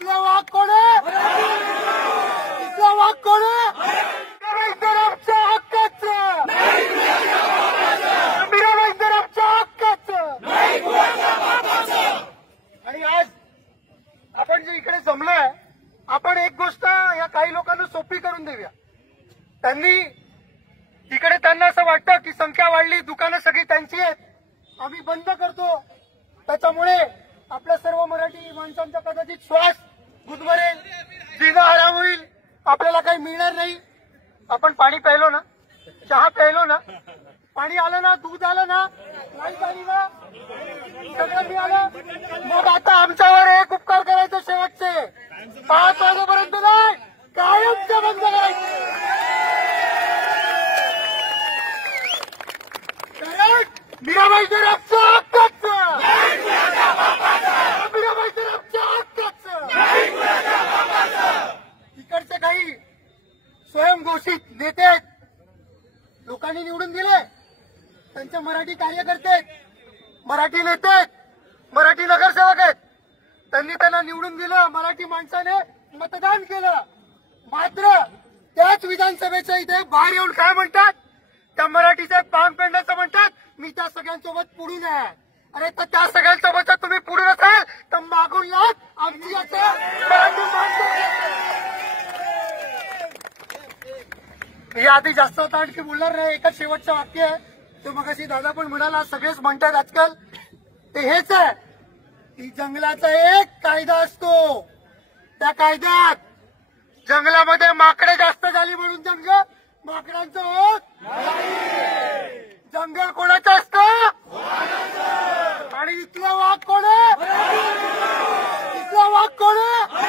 इथला वाघ कोण आहे? इथला वाघ कोण आहे? आमच्या हक्काचं, आमच्या हक्काचं. आणि आज आपण जे इकडे जमलोय, आपण एक गोष्ट या काही लोकांना सोपी करून देऊया. त्यांना असं वाटतं की संख्या वाढली, दुकानं सगळी त्यांची आहेत, आम्ही बंद करतो, त्याच्यामुळे आपल्या सर्व मराठी माणसांचा कदाचित श्वास गुदमरेल, जीणं हराम होईल, आपल्याला काही मिळणार नाही. आपण पाणी प्यायलो ना, चहा प्यायलो ना, पाणी आलं ना, दूध आलं ना, लाईट आली ना, सगळं मिळालं. मग आता आमच्यावर एक उपकार करायचं शेवटचे 5 वाजेपर्यंत नाही, कायमचं बंद करायचं. मीराबाई जरापचं हक्काचं, मीराबाई जरापच्या हक्काचं. इकडचे काही स्वयंघोषित नेते आहेत, लोकांनी निवडून दिले, त्यांचे मराठी कार्यकर्ते आहेत, मराठी नेते आहेत, मराठी नगरसेवक आहेत, त्यांनी त्यांना निवडून दिलं, मराठी माणसाने मतदान केलं. मात्र त्याच विधानसभेच्या इथे बाहेर येऊन काय म्हणतात? त्या मराठीच्या पानपेंडाचं म्हणतात, मी त्या सगळ्यांसोबत पुढून आहे. अरे तर त्या सगळ्यांसोबत तुम्ही पुढून असाल तर मागून लाग आमची मी आधी जास्त होता आणखी बोलणार नाही. एकच शेवटचं वाक्य आहे, ते मगाशी दादा पण म्हणाला, सगळेच म्हणतात आजकाल, ते हेच आहे की जंगलाचा एक कायदा असतो, त्या कायद्यात जंगलामध्ये माकडे जास्त झाली म्हणून माकडांचं होत, जंगल कोणाचं असतं? आणि इथला वाघ कोण आहे? इथला वाघ कोण आहे?